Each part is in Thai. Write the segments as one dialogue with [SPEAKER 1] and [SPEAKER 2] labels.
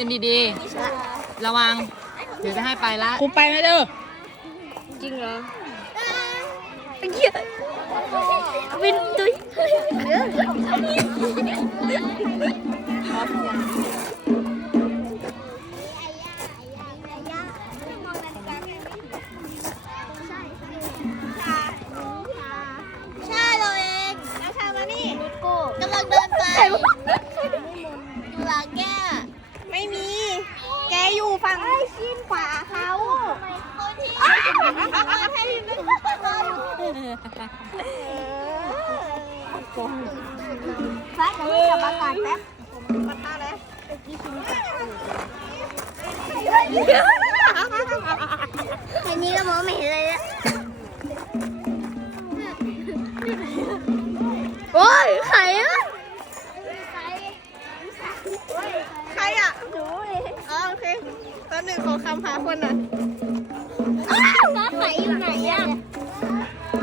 [SPEAKER 1] ืนดีๆ ระวัง เดี๋ยวจะให้ไปละ
[SPEAKER 2] กูไปนะเด้อ
[SPEAKER 3] จริงเหรอเย
[SPEAKER 4] อะเป็นตุ้ย
[SPEAKER 3] ฝั่มขวาเขา
[SPEAKER 4] แป๊บเดี๋ยวกลับมาก่อนแป๊บมาท่าเลยไอ้นี่ก็ามองไม่เห็นเลย
[SPEAKER 3] หนึ่งของคำหาคนน่ะ
[SPEAKER 4] ฟ้าไข่อยู่ไหนอะ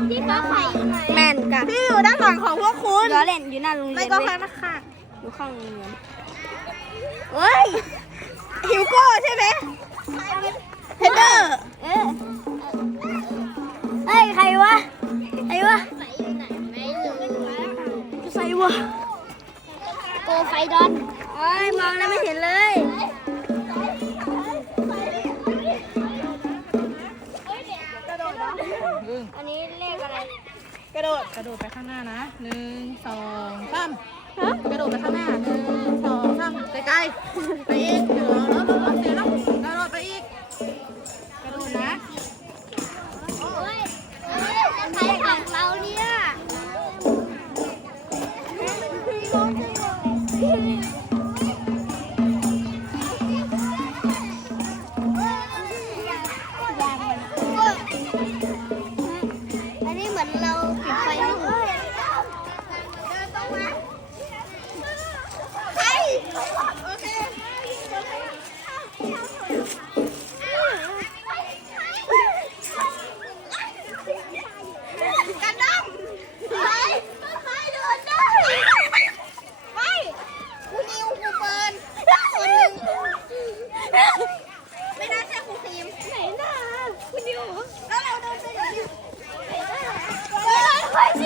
[SPEAKER 4] พี่ฟ้าไข่อยู่ไหน
[SPEAKER 3] แมนกันพี่อยู่ด้านหลังของพวกคุณแล้
[SPEAKER 5] วเล่นอยู่หน้าโรงเรียน
[SPEAKER 3] ไม่
[SPEAKER 5] ก็
[SPEAKER 3] ข้างนะคะ
[SPEAKER 5] อยู่ข้างโรงเรียน
[SPEAKER 3] เฮ้ยหิวโก้ใช่ไหม ระ
[SPEAKER 4] โด
[SPEAKER 3] ด
[SPEAKER 1] กระโดดไปข้างหน้านะหนึ่งสองสามกระโดดไปข้างหน้าหนึ่งสองสามไกลๆไปเอ
[SPEAKER 4] งเดี๋ยวเราเราเราเดี๋ย
[SPEAKER 3] ว
[SPEAKER 4] เรา
[SPEAKER 1] 来来快去